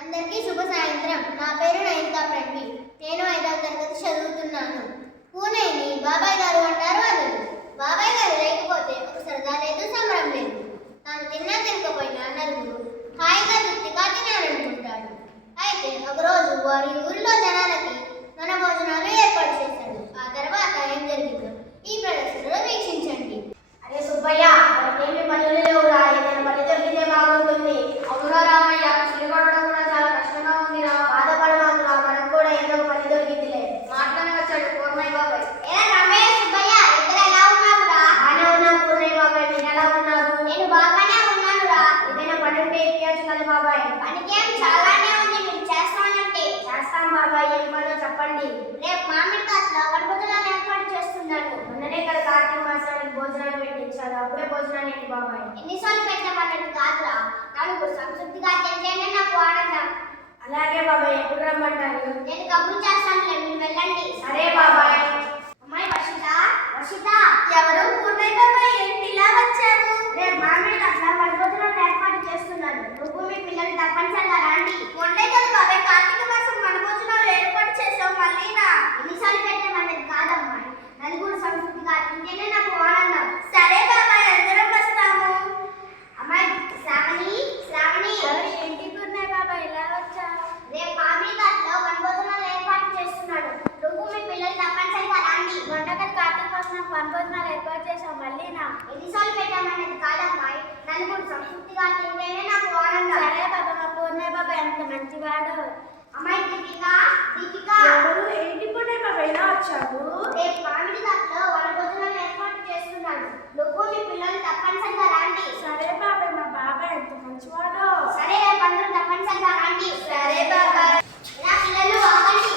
అందరికీ శుభ సాయంత్రం. నా పేరు నైనికా ప్రణవి. నేను 5వ తరగతి చదువుతున్నాను. పూనేని బాబాయ్ గారు అంటారు అదురు. బాబాయ్ గారు లేకపోతే ఒక సరదా లేదు, సంబరం లేదు. తాను తిన్నా తినకపోయినా నలుగురు హాయిగా తృప్తిగా తినాలనుకుంటాడు. అయితే ఒకరోజు వారి ఊరిలో జనాలకి మన భోజనాలు ఏర్పాటు చేశాడు. ఆ తర్వాత ఏం జరిగిందో ఈ ప్రదర్శనలో వీక్షించండి. అరే సుబ్బయ్య, మనకేమి పనులు లేవురా, ఏదైనా పని దొరికితే బాగుంటుంది. అవునా రామయ్య, సిలిగొట్టడం కూడా చాలా కష్టంగా ఉందిరా. బాధపడమాకురా, మనకు కూడా ఏదో ఒక పని దొరికిందిలే. మాట్లాడని వచ్చాడు పూర్ణయ్య బాబాయ్. ఏ రమేష్, సుబ్బయ్య, ఇద్దరు ఎలా ఉన్నావురా? బాగానే ఉన్నాం పూర్ణయ్య బాబాయ్, మీరు ఎలా ఉన్నారు? నేను బాగానే ఉన్నానురా. ఏదైనా పని ఉంటే ఇప్పించచ్చు కదా బాబాయ్. పనికేం చాలానే ఉంది, మీరు చేస్తానంటే. చేస్తాం బాబాయ్, ఏం పనో చెప్పండి. రేపు మామిడి కాసులో వనభోజనాలు ఏర్పాటు చేస్తున్నాను. మొన్ననే ఇక్కడ కార్తీక మాసానికి భోజనాలు పెట్టించారు, అప్పుడే భోజనాలు ఏంటి బాబాయ్? ఎన్నిసార్లు పెట్టామన్నది కాదురా, నలుగురు సంతృప్తిగా తింటేనే నాకు ఆనందం. అలాగే బాబాయ్, ఎప్పుడు రమ్మంటారు? నేను కబురు చేస్తానులే, మీరు వెళ్ళండి. సరే బాబాయ్. అమ్మాయి వర్షిత. వర్షిత, ఎవరు? పూర్ణయ్య బాబాయ్, ఏంటి ఇలా వచ్చావు? రేపు మామిడి కాసులో వనభోజనాలు ఏర్పాటు చేస్తున్నాను. నువ్వు మీ పిల్లలు తప్పనిసరిగా రండి. మొన్నే కదా బాబాయ్ కార్తీక మాసం వనభోజనాలు ఏర్పాటు చేసావు, మళ్ళీనా? ఎన్నిసార్లు పెట్టామన్నది కాదమ్మాయి, నలుగురు సంతృప్తిగా తింటేనే నాకు ఆనందం. సరే బాబాయ్, అందరం వస్తాము. అమ్మాయి శ్రావణి. శ్రావణి, ఏంటి పూర్ణయ్య బాబాయ్ ఇలా వచ్చావు? రేపు మామిడి కాసులో వనభోజనాలు ఏర్పాటు చేస్తున్నాడు. నువ్వు మీ పిల్లలు తప్పనిసరిగా రండి. మొన్నటి కార్తీక మాసం వనభోజనాలు ఏర్పాటు చేసావు, మళ్ళీనా? ఎన్నిసార్లు పెట్టామన్నది కాదమ్మాయి, నలుగురు సంతృప్తిగా తింటేనే నాకు ఆనందం. సరే బాబా, మా పూర్ణయ్య బాబాయ్ ఎంత మంచివాడు. అమ్మాయి దీపిక. దీపిక, ఎవరు? ఏంటి పూర్ణయ్య బాబాయ్ ఇలా వచ్చావు? రేపు మామిడి కాసులో వనభోజనాలు ఏర్పాటు చేస్తున్నాడు. నువ్వు మీ పిల్లలు తప్పనిసరిగా రండి. సరే బాబాయ్, మా బాబాయ్ ఎంత మంచివాడో. సరే, రేపు అందరూ తప్పనిసరిగా రండి. సరే బాబాయ్. ఇలా పిల్లలు ఆగండి.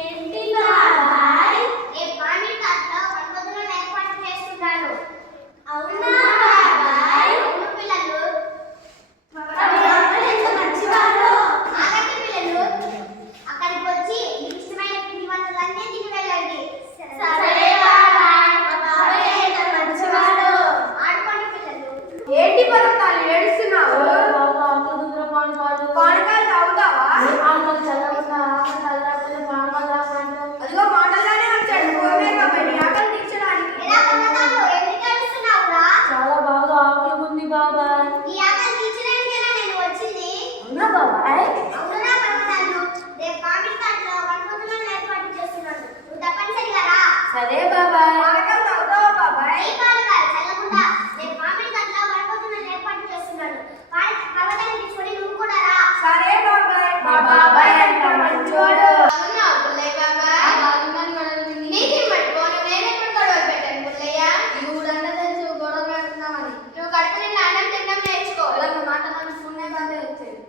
ఏంటి బాబాయ్? రేపు మామిడి కాసులో వనభోజనాలు ఏర్పాటు చేస్తున్నాడు. అవునా బాబాయ్? అవును పిల్లలు. మా బాబాయ్ ఎంత మంచివాడో. ఆగండి పిల్లలు. అక్కడికి వచ్చి మీకు ఇష్టమైన పిండి వంటలన్నీ తిని వెళ్ళండి. సరే బాబాయ్, మా బాబాయ్ ఎంత మంచివాడో. ఆడుకోండి పిల్లలు. ఏంటి పథకాలు ఏడుస్తున్నావు? పానకాలు తాగుతావా? అదిగో మాటల్లోనే వచ్చాడు పూర్ణయ్య బాబాయ్, నీ ఆకలి తీర్చడానికి. ఎలా కొన్నదాము? ఎందుకు ఏడుస్తున్నావురా? చాలా బాగా ఆకలి ఉంది బాబాయ్. నీ ఆకలి తీర్చడానికేనా నేను వచ్చింది? అవునా బాబాయ్? అవునురా పర్వతాలు. రేపు మామిడి కాసులో వనభోజనాలు ఏర్పాటు చేస్తున్నాడు. నువ్వు తప్పనిసరిగా రా. సరే బాబాయ్. పానకాలు తాగుతావా బాబాయ్? ఈ పానకాలు చల్లకుండా. రేపు మామిడి కాసులో వనభోజనాలు ఏర్పాటు చేస్తున్నాడు. పర్వతాన్ని తీసుకొని నువ్వు కూడా రా. సరే బాబాయ్. మా బాబాయ్ ఎంత మంచోడు. అవునా పుల్లయ్య బాబాయ్? నీకు పట్టుకోను, నేను ఎప్పుడు గొడవలు పెట్టాను పుల్లయ్య? నువ్వు దండ తెలుసు గొడవ పెడుతున్నామని. నువ్వు కడుపు నిండా అన్నం తినడం నేర్చుకో. ఇలాగ మాట మన పూర్ణయ్య బాబాయ్ వచ్చాడు.